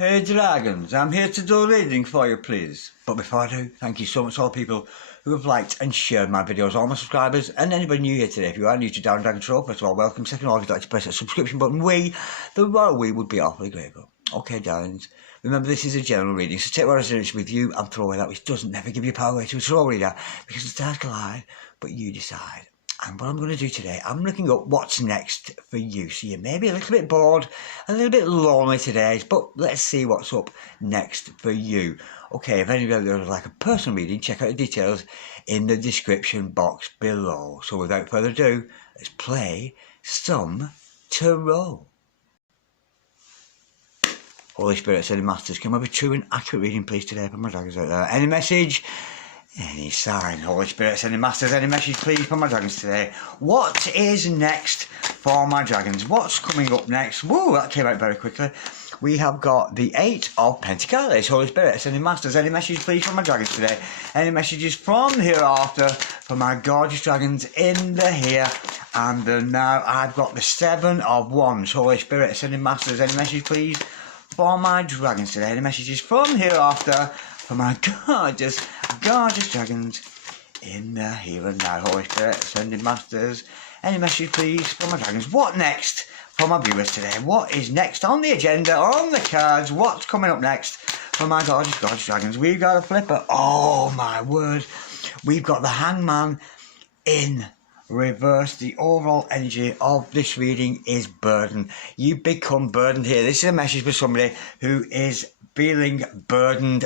Hey Dragons, I'm here to do a reading for you please. But before I do, thank you so much to all the people who have liked and shared my videos, all my subscribers and anybody new here today. If you are new to Down Dragon Show, first of all, welcome. Second of all, if you'd like to press that subscription button, the royal we would be awfully grateful. Okay darlings, remember this is a general reading, so take what resonates with you and throw away that which doesn't. Never give your power away to a slow reader, because the stars collide, but you decide. And what I'm going to do today, I'm looking up what's next for you. So you may be a little bit bored, a little bit lonely today, but let's see what's up next for you. Okay, if anybody would like a personal reading, check out the details in the description box below. So without further ado, let's play some tarot. Holy Spirit, Said Masters, can we have a true and accurate reading please today for my dragons out there? Any message? Any sign? Holy Spirit, any masters, any message please for my dragons today? What is next for my dragons? What's coming up next? Whoa, that came out very quickly. We have got the 8 of Pentacles. Holy Spirit, any masters, any message please for my dragons today? Any messages from hereafter for my gorgeous dragons in the here and the now? I've got the 7 of Wands. Holy Spirit, any masters, any message please for my dragons today? Any messages from hereafter for my gorgeous dragons in the here and now? Holy Spirit, Ascended Masters, any message please for my dragons? What next for my viewers today? What is next on the agenda, on the cards? What's coming up next for my gorgeous dragons? We've got a flipper. Oh my word. We've got the Hangman in reverse. The overall energy of this reading is burden. You become burdened here. This is a message for somebody who is feeling burdened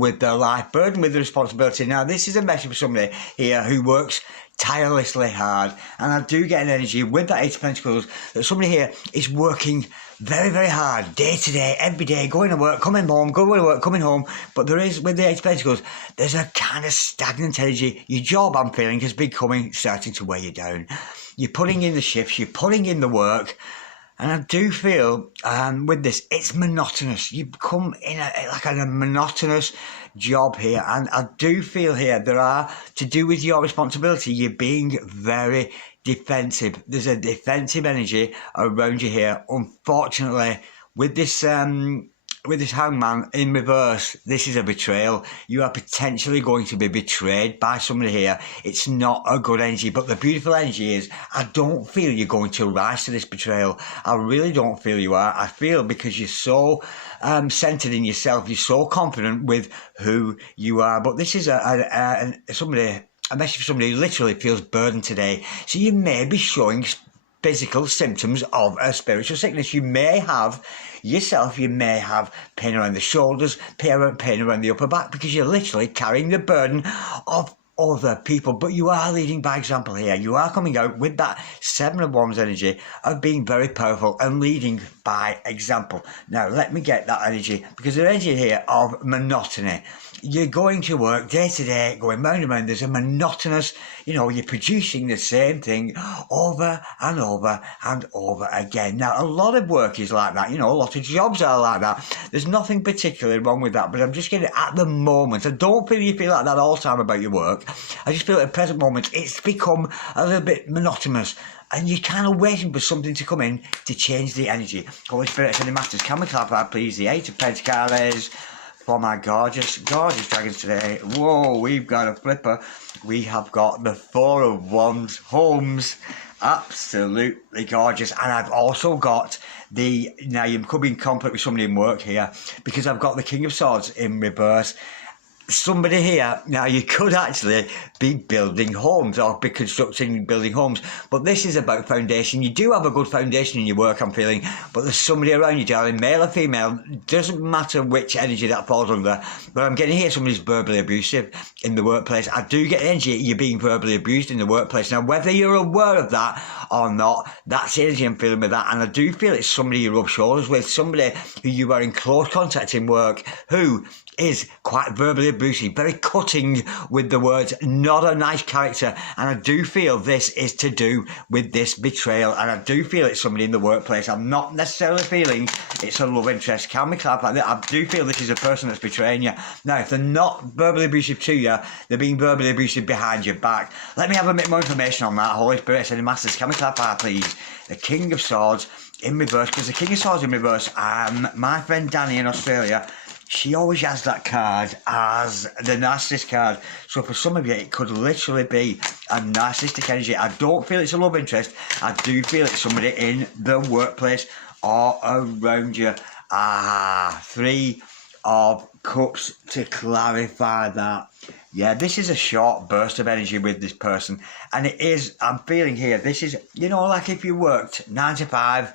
with their life, burdened with the responsibility. Now, this is a message for somebody here who works tirelessly hard, and I do get an energy with that 8 of Pentacles that somebody here is working very, very hard, day to day, every day, going to work, coming home, going to work, coming home. But there is, with the 8 of Pentacles, there's a kind of stagnant energy. Your job, I'm feeling, is starting to weigh you down. You're putting in the shifts, you're putting in the work. And I do feel with this, it's monotonous. You become in a monotonous job here. And I do feel here there are, to do with your responsibility, you're being very defensive. There's a defensive energy around you here. Unfortunately, with this Hangman in reverse, this is a betrayal. You are potentially going to be betrayed by somebody here. It's not a good energy, but the beautiful energy is, I don't feel you're going to rise to this betrayal. I really don't feel you are. I feel because you're so centered in yourself, you're so confident with who you are. But this is a message for somebody who literally feels burdened today. So you may be showing physical symptoms of a spiritual sickness. You may have pain around the shoulders, pain around the upper back, because you're literally carrying the burden of other people. But you are leading by example here. You are coming out with that 7 of Wands energy of being very powerful and leading by example. Now let me get that energy, because the energy here of monotony. You're going to work day to day, going round and round. There's a monotonous, you're producing the same thing over and over and over again. Now, a lot of work is like that. A lot of jobs are like that. There's nothing particularly wrong with that, but I'm just getting at the moment. I don't feel you feel like that all the time about your work. I just feel at the present moment, it's become a little bit monotonous. And you're kind of waiting for something to come in to change the energy. Holy Spirit, any masters, can we clap out, please? The 8 of Pentacles for my gorgeous dragons today. Whoa, we've got a flipper. We have got the 4 of Wands. Homes, absolutely gorgeous. And I've also got now you could be in conflict with somebody in work here, because I've got the King of Swords in reverse. Somebody here, now you could actually be building homes or be constructing building homes, but this is about foundation. You do have a good foundation in your work, I'm feeling, but there's somebody around you, darling, male or female, doesn't matter which energy that falls under, but I'm getting here somebody's verbally abusive in the workplace. I do get energy you're being verbally abused in the workplace. Now, whether you're aware of that or not, that's the energy I'm feeling with that, and I do feel it's somebody you rub shoulders with, somebody who you are in close contact in work, who is quite verbally abusive, very cutting with the words, not a nice character. And I do feel this is to do with this betrayal, and I do feel it's somebody in the workplace. I'm not necessarily feeling it's a love interest. Can we clap like that? I do feel this is a person that's betraying you. Now, if they're not verbally abusive to you, they're being verbally abusive behind your back. Let me have a bit more information on that. Holy Spirit, any masters, can we clap out, please? The King of Swords in reverse, because the King of Swords in reverse, my friend Danny in Australia, she always has that card as the narcissist card. So for some of you, it could literally be a narcissistic energy. I don't feel it's a love interest. I do feel it's somebody in the workplace or around you. 3 of Cups to clarify that. Yeah, this is a short burst of energy with this person. And it is, I'm feeling here, this is, you know, like if you worked 9 to 5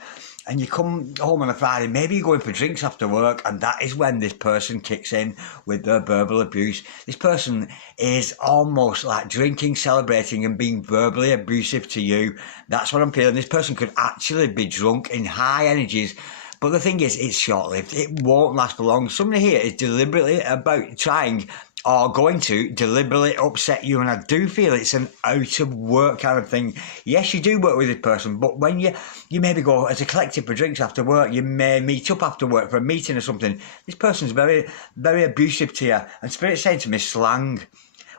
and you come home on a Friday, maybe you're going for drinks after work, and that is when this person kicks in with their verbal abuse. This person is almost like drinking, celebrating, and being verbally abusive to you. That's what I'm feeling. This person could actually be drunk in high energies. But the thing is, it's short-lived. It won't last for long. Somebody here is deliberately about trying or going to deliberately upset you, and I do feel it's an out-of-work kind of thing. Yes, you do work with this person, but when you maybe go as a collective for drinks after work, you may meet up after work for a meeting or something. This person's very, very abusive to you, and Spirit's saying to me slang,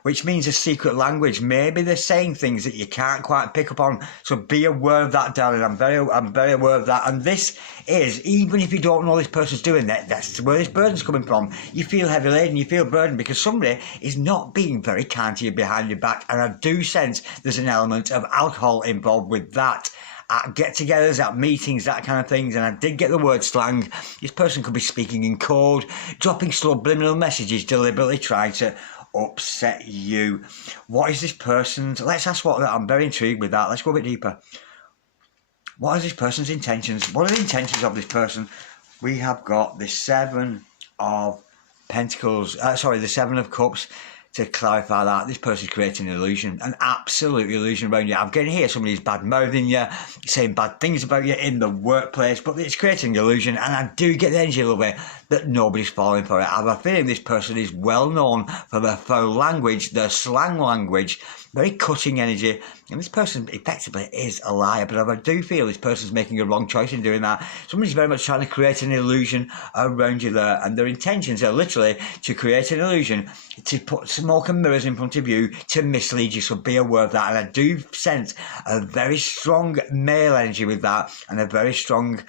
which means a secret language. Maybe they're saying things that you can't quite pick up on. So be aware of that, darling. I'm very aware of that. And this is, even if you don't know this person's doing that, that's where this burden's coming from. You feel heavy laden, you feel burdened because somebody is not being very kind to you behind your back. And I do sense there's an element of alcohol involved with that. At get-togethers, at meetings, that kind of things, and I did get the word slang. This person could be speaking in code, dropping subliminal messages, deliberately trying to upset you. What is this person's? Let's ask what that. I'm very intrigued with that. Let's go a bit deeper. What are this person's intentions? What are the intentions of this person? We have got the 7 of Pentacles. The 7 of Cups. To clarify that, this person's creating an illusion, an absolute illusion around you. I'm getting here somebody's bad mouthing you, saying bad things about you in the workplace, but it's creating an illusion, and I do get the energy a little bit that nobody's falling for it. I have a feeling this person is well known for their foul language, their slang language, very cutting energy, and this person effectively is a liar, but I do feel this person's making a wrong choice in doing that. Somebody's very much trying to create an illusion around you there, and their intentions are literally to create an illusion, to put smoke and mirrors in front of you, to mislead you, so be aware of that. And I do sense a very strong male energy with that, and a very strong,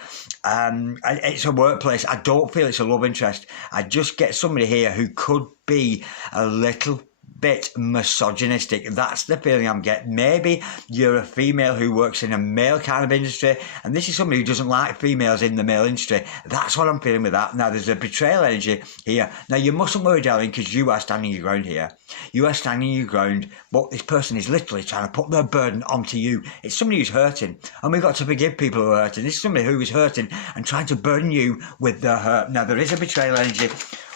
it's a workplace. I don't feel it's a love interest. I just get somebody here who could be a little bit misogynistic. That's the feeling I'm getting. Maybe you're a female who works in a male kind of industry, and this is somebody who doesn't like females in the male industry. That's what I'm feeling with that. Now, there's a betrayal energy here. Now, you mustn't worry, darling, because you are standing your ground here. You are standing your ground, but this person is literally trying to put their burden onto you. It's somebody who's hurting, and we've got to forgive people who are hurting. This is somebody who is hurting and trying to burden you with their hurt. Now, there is a betrayal energy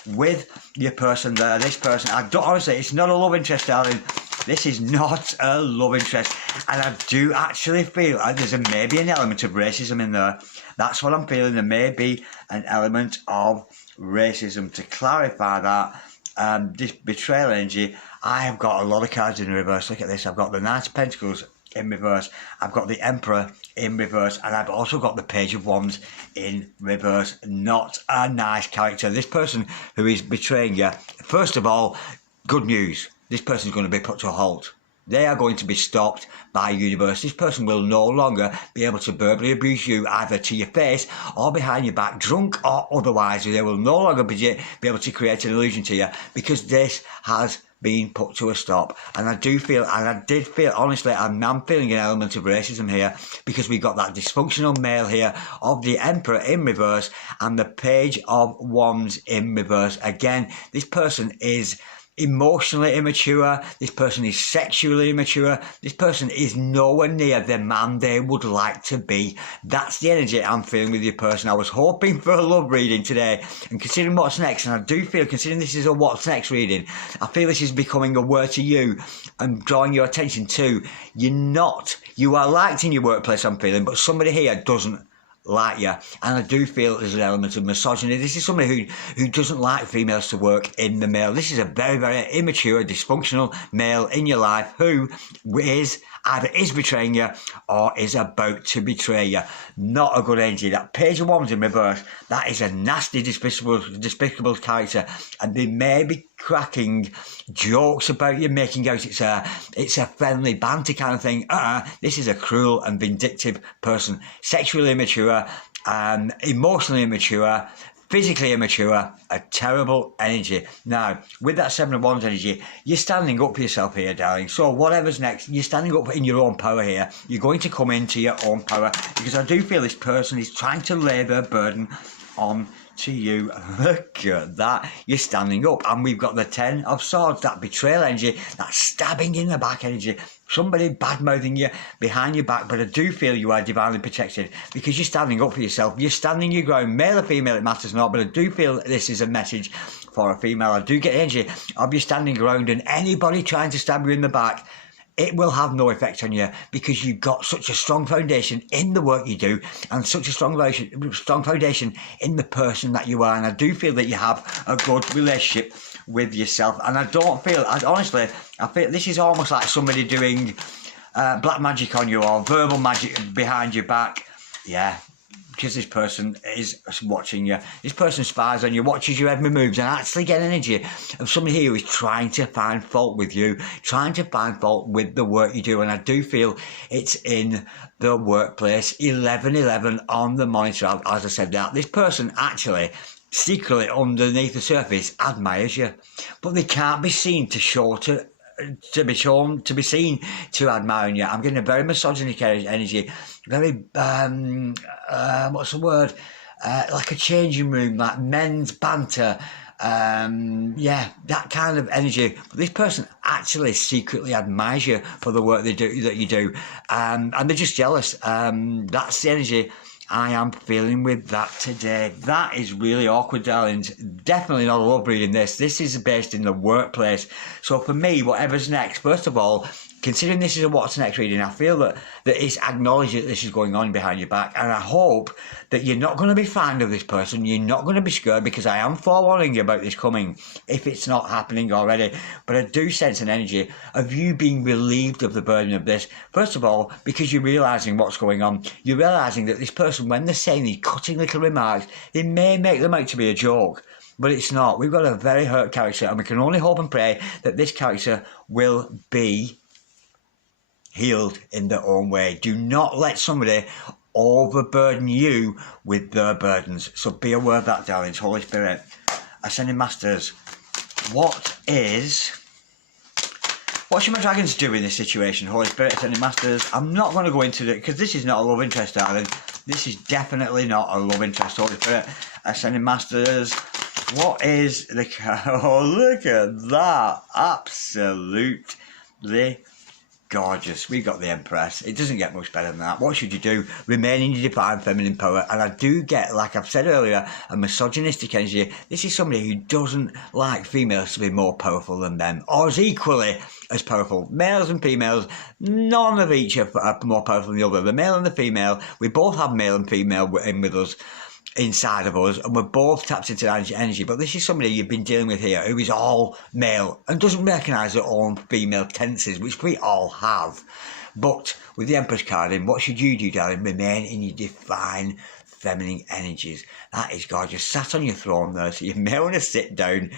with your person there. This person, honestly, it's not a love interest, darling. This is not a love interest, and I do actually feel like there's maybe an element of racism in there. That's what I'm feeling. There may be an element of racism. To clarify that, this betrayal energy, I have got a lot of cards in reverse. Look at this. I've got the Knight of Pentacles in reverse, I've got the Emperor in reverse, and I've also got the Page of Wands in reverse. Not a nice character. This person who is betraying you, first of all, good news, this person is going to be put to a halt. They are going to be stopped by universe. This person will no longer be able to verbally abuse you either to your face or behind your back, drunk or otherwise. They will no longer be able to create an illusion to you, because this has been put to a stop. And I do feel, and I did feel, honestly, I'm feeling an element of racism here, because we got that dysfunctional male here of the Emperor in reverse and the Page of Wands in reverse. Again, this person is emotionally immature. This person is sexually immature. This person is nowhere near the man they would like to be. That's the energy I'm feeling with your person. I was hoping for a love reading today, and considering what's next, and I do feel, considering this is a what's next reading, I feel this is becoming aware to you and drawing your attention to, you are liked in your workplace, I'm feeling, but somebody here doesn't like you, and I do feel there's an element of misogyny. This is somebody who doesn't like females to work in the male. This is a very, very immature, dysfunctional male in your life who either is betraying you or is about to betray you. Not a good energy. That Page of Wands in reverse, that is a nasty, despicable character, and they may be cracking jokes about you, making out it's a friendly banter kind of thing. This is a cruel and vindictive person, sexually immature, immature, emotionally immature, physically immature, a terrible energy. Now, with that Seven of Wands energy, you're standing up for yourself here, darling. So whatever's next, you're standing up in your own power here. You're going to come into your own power, because I do feel this person is trying to lay their burden on to you. Look at that. You're standing up, and we've got the Ten of Swords, that betrayal energy, that stabbing in the back energy, somebody bad-mouthing you behind your back. But I do feel you are divinely protected, because you're standing up for yourself. You're standing your ground, male or female, it matters not. But I do feel this is a message for a female. I do get energy of you standing ground, and anybody trying to stab you in the back, it will have no effect on you, because you've got such a strong foundation in the work you do, and such a strong foundation in the person that you are. And I do feel that you have a good relationship with yourself. And I feel this is almost like somebody doing black magic on you, or verbal magic behind your back. Yeah, because this person is watching you. This person spies on you, watches your every moves, and actually get energy of somebody here who is trying to find fault with you, trying to find fault with the work you do. And I do feel it's in the workplace. 1111 on the monitor. As I said, now this person actually secretly underneath the surface admires you, but they can't be seen to show to be shown, to be seen to admire you. I'm getting a very misogynistic energy, very what's the word, like a changing room, like men's banter, yeah, that kind of energy. But this person actually secretly admires you for the work that you do, and they're just jealous. That's the energy I am feeling with that today. That is really awkward, darlings. Definitely not a love reading this. This is based in the workplace. So for me, whatever's next, first of all, considering this is a what's next reading, I feel that it's acknowledged that this is going on behind your back. And I hope that you're not going to be frightened of this person. You're not going to be scared, because I am forewarning you about this coming, if it's not happening already. But I do sense an energy of you being relieved of the burden of this. First of all, because you're realising what's going on. You're realising that this person, when they're saying these cutting little remarks, they may make them out to be a joke. But it's not. We've got a very hurt character, and we can only hope and pray that this character will be healed in their own way. Do not let somebody overburden you with their burdens. So be aware of that, darlings. Holy Spirit, Ascending Masters, what should my dragons do in this situation? Holy Spirit, Ascending Masters, I'm not going to go into it, because this is not a love interest, darling. This is definitely not a love interest. Holy Spirit, Ascending Masters, what is the... Oh, look at that. Absolutely gorgeous. We got the Empress. It doesn't get much better than that. What should you do? Remain in your divine feminine power. And I do get, like I've said earlier, a misogynistic energy. This is somebody who doesn't like females to be more powerful than them, or as equally as powerful. Males and females, none of each are more powerful than the other. The male and the female, we both have male and female in with us, inside of us, and we're both tapped into energy. But this is somebody you've been dealing with here who is all male and doesn't recognise their own female tendencies, which we all have. But with the Empress card in, what should you do, darling? Remain in your divine feminine energies. That is gorgeous. Sat on your throne there, so you may want to sit down,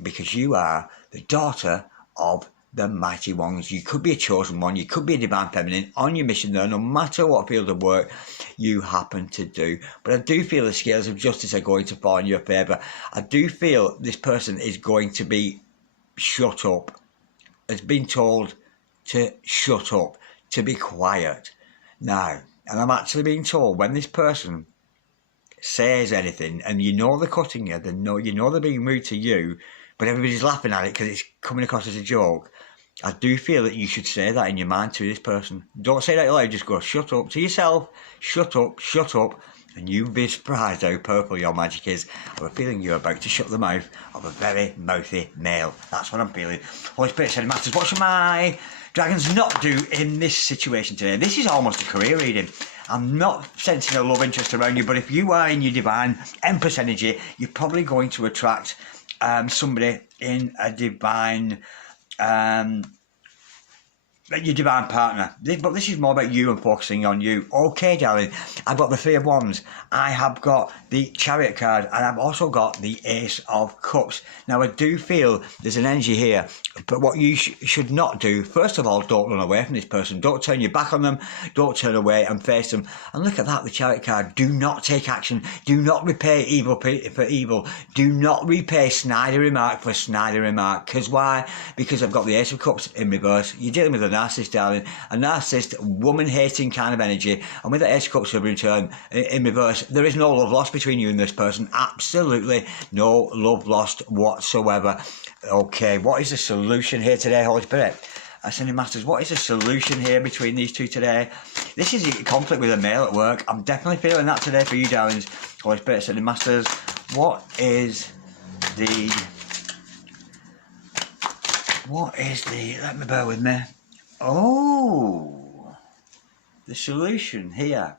because you are the daughter of the mighty ones. You could be a chosen one. You could be a divine feminine on your mission there, no matter what field of work you happen to do. But I do feel the scales of justice are going to fall in your favour. I do feel this person is going to be shut up, has been told to shut up, to be quiet. Now, and I'm actually being told, when this person says anything, and you know they're cutting you, you know they're being rude to you, but everybody's laughing at it because it's coming across as a joke, I do feel that you should say that in your mind to this person. Don't say that out loud, just go, shut up to yourself, shut up, and you'll be surprised how powerful your magic is. I have a feeling you're about to shut the mouth of a very mouthy male. That's what I'm feeling. Holy Spirit said, Masters, what should my dragons not do in this situation today? This is almost a career reading. I'm not sensing a love interest around you, but if you are in your divine Empress energy, you're probably going to attract somebody in a divine your divine partner. But this is more about you and focusing on you. Okay, darling, I've got the Three of Wands. I have got the Chariot card, and I've also got the Ace of Cups. Now, I do feel there's an energy here, but what you should not do, first of all, don't run away from this person. Don't turn your back on them. Don't turn away and face them. And look at that, the Chariot card. Do not take action. Do not repay evil for evil. Do not repay snide remark for snide remark. Because why? Because I've got the Ace of Cups in reverse. You're dealing with a narcissist, darling, a narcissist, woman-hating kind of energy, and with the Ace of Cups in return, in reverse, there is no love lost between you and this person. Absolutely no love lost whatsoever. Okay, what is the solution here today, Holy Spirit? Ascending Masters, what is the solution here between these two today? This is a conflict with a male at work. I'm definitely feeling that today for you, darlings. Holy Spirit, Ascending Masters, what is the... let me bear with me. Oh, the solution here,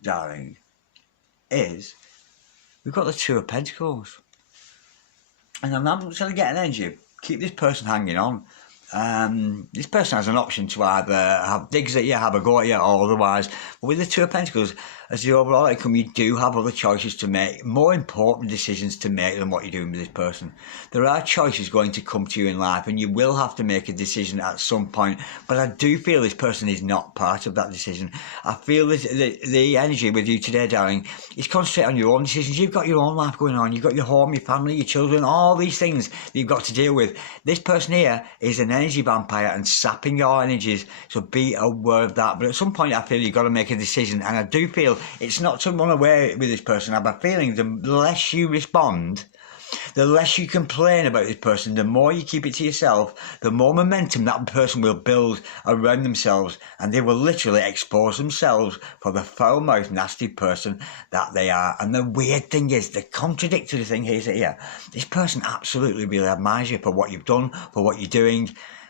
darling, is we've got the Two of Pentacles. And I'm not trying to get an energy. Keep this person hanging on. This person has an option to either have digs at you, have a go at you, or otherwise. But with the Two of Pentacles, as the overall outcome, you do have other choices to make, more important decisions to make than what you're doing with this person. There are choices going to come to you in life, and you will have to make a decision at some point. But I do feel this person is not part of that decision. I feel that the energy with you today, darling, is concentrate on your own decisions. You've got your own life going on. You've got your home, your family, your children, all these things that you've got to deal with. This person here is an energy vampire and sapping your energies, so be aware of that. But at some point I feel you've got to make a decision, and I do feel it's not to run away with this person. I have a feeling the less you respond, the less you complain about this person, the more you keep it to yourself, the more momentum that person will build around themselves, and they will literally expose themselves for the foul-mouthed, nasty person that they are. And the weird thing is, the contradictory thing is here, this person absolutely really admires you for what you've done, for what you're doing,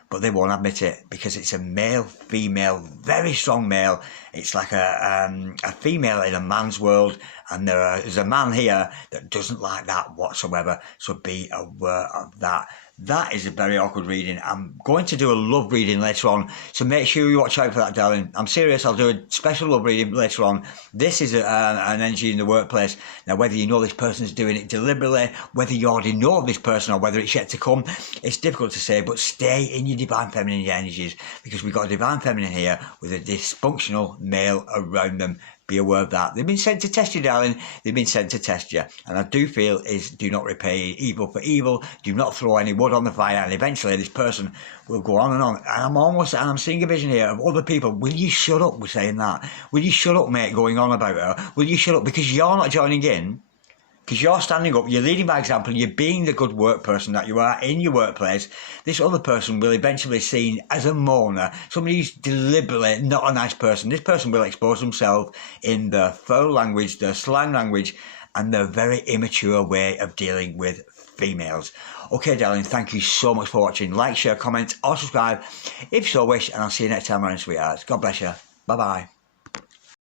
but they won't admit it because it's a male, female, very strong male. It's like a female in a man's world, and there's a man here that doesn't like that whatsoever, so be aware of that. That is a very awkward reading. I'm going to do a love reading later on, so make sure you watch out for that, darling. I'm serious, I'll do a special love reading later on. This is an energy in the workplace. Now, whether you know this person's doing it deliberately, whether you already know this person, or whether it's yet to come, it's difficult to say, but stay in your divine feminine energies, because we've got a divine feminine here with a dysfunctional male around them. Be aware of that. They've been sent to test you, darling. They've been sent to test you. And I do feel is do not repay evil for evil. Do not throw any wood on the fire. And eventually this person will go on. And I'm seeing a vision here of other people. Will you shut up with saying that? Will you shut up, mate, going on about her? Will you shut up? Because you're not joining in. Because you're standing up, you're leading by example, you're being the good work person that you are in your workplace. This other person will eventually be seen as a moaner, somebody who's deliberately not a nice person. This person will expose themselves in the foul language, the slang language, and the very immature way of dealing with females. Okay, darling, thank you so much for watching. Like, share, comment, or subscribe if you so wish, and I'll see you next time, my sweethearts. God bless you. Bye-bye.